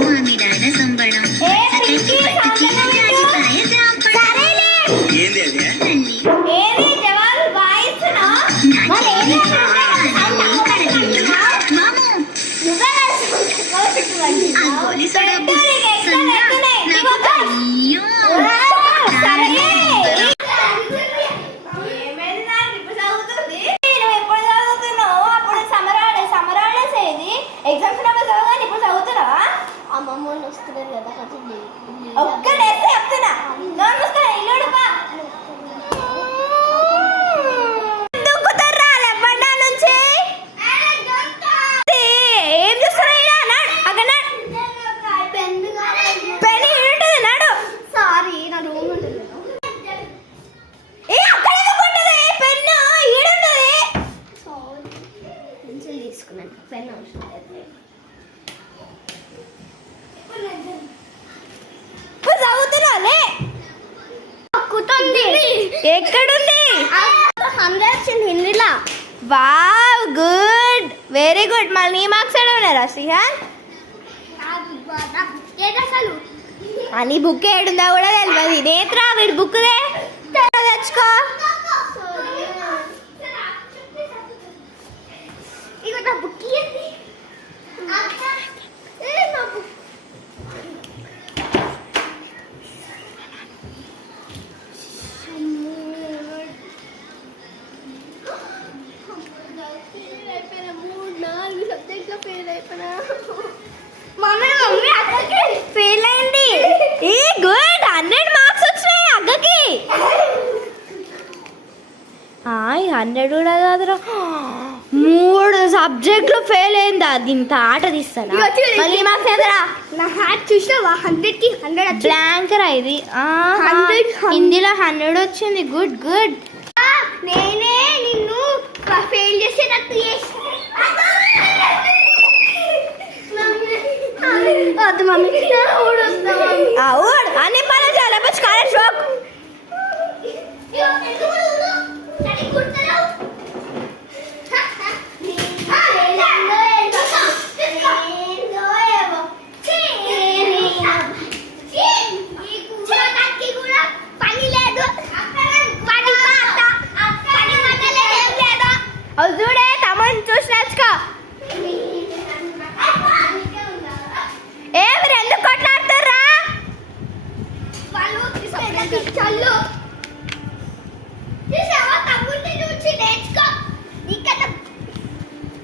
మామిడాడ సంబడం చక్కటి పట్టుకి జాజికాయ జాంపడం ఏంది అది ఏది జవాబు వాయిస్తున్నా ఎక్కడుంది హిందీలా వావ్ గుడ్ వెరీ గుడ్ మళ్ళీ నీ మార్క్స్ ఏడున్నారా శ్రీహాన్ అని బుక్ ఏడుందా కూడా తెలియదు నేత్రా వీడి బుక్ తెచ్చుకో ఫెయిల్ అయింది ఏ గుడ్ 100 మార్క్స్ వచ్చినాయి అక్కకి 100 కూడా కాదురా 3 సబ్జెక్టులు ఫెయిల్ అయిందా దీంతో ఆట తీస్తాను మళ్ళీ మార్క్స్ ఏదరా నా హ్యాట్ చూసినావా 100కి 100 బ్లాంక్ రా ఇది హిందీలో 100 వచ్చింది గుడ్ గుడ్ నేనే నిన్ను ఫెయిల్ చేసేటట్టు చేసి మమ్మీ అన్ని